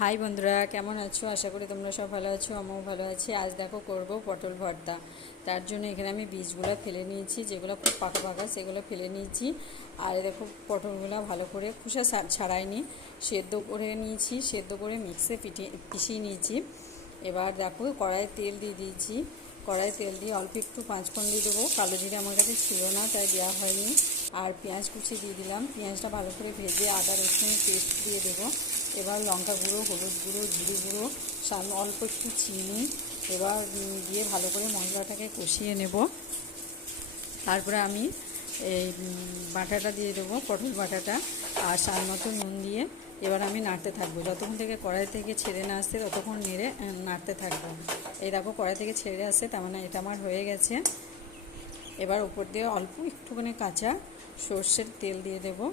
High বন্ধুরা, কেমন আছো? আশা করি তোমরা সব ভালো আছো, আমিও ভালো আছি। আজ দেখো করব পটল ভর্তা। তার জন্য এখানে আমি বীজগুলো ফেলে নিয়েছি, যেগুলো খুব পাকা পাকা সেগুলো ফেলে নিয়েছি। আর দেখো পটলগুলো ভালো করে খোসা ছাড়াইনি, সেদ্ধ করে নিয়েছি, সেদ্ধ করে মিক্সে পিষিয়ে নিয়েছি। এবার দেখো কড়াইয়ে তেল দিয়ে দিয়েছি। কড়াইয়ে তেল দিয়ে অল্প একটু পাঁচফোড়ন দিয়ে দেবো। কালো জিরে আমার কাছে ছিল না, তাই দেওয়া হয়নি। আর পেঁয়াজ কুচি দিয়ে দিলাম। পেঁয়াজটা ভালো করে ভেজে আদা রসুনের পেস্ট দিয়ে দেবো। এবার লঙ্কা গুঁড়ো, হলুদ গুঁড়ো, জিরে গুঁড়ো, অল্প একটু চিনি এবার দিয়ে ভালো করে মশলাটাকে কষিয়ে নেব। তারপরে আমি এই বাটাটা দিয়ে দেবো, পটল বাটাটা, আর স্বাদ মতো নুন দিয়ে এবার আমি নাড়তে থাকবো। যতক্ষণ থেকে কড়াই থেকে ছেড়ে না আসছে ততক্ষণ নেড়ে নাড়তে থাকবো। এই দেখো কড়াই থেকে ছেড়ে আসছে, তার মানে এটা আমার হয়ে গেছে। এবার উপর দিয়ে অল্প একটুখানি কাঁচা সর্ষের তেল দিয়ে দেবো।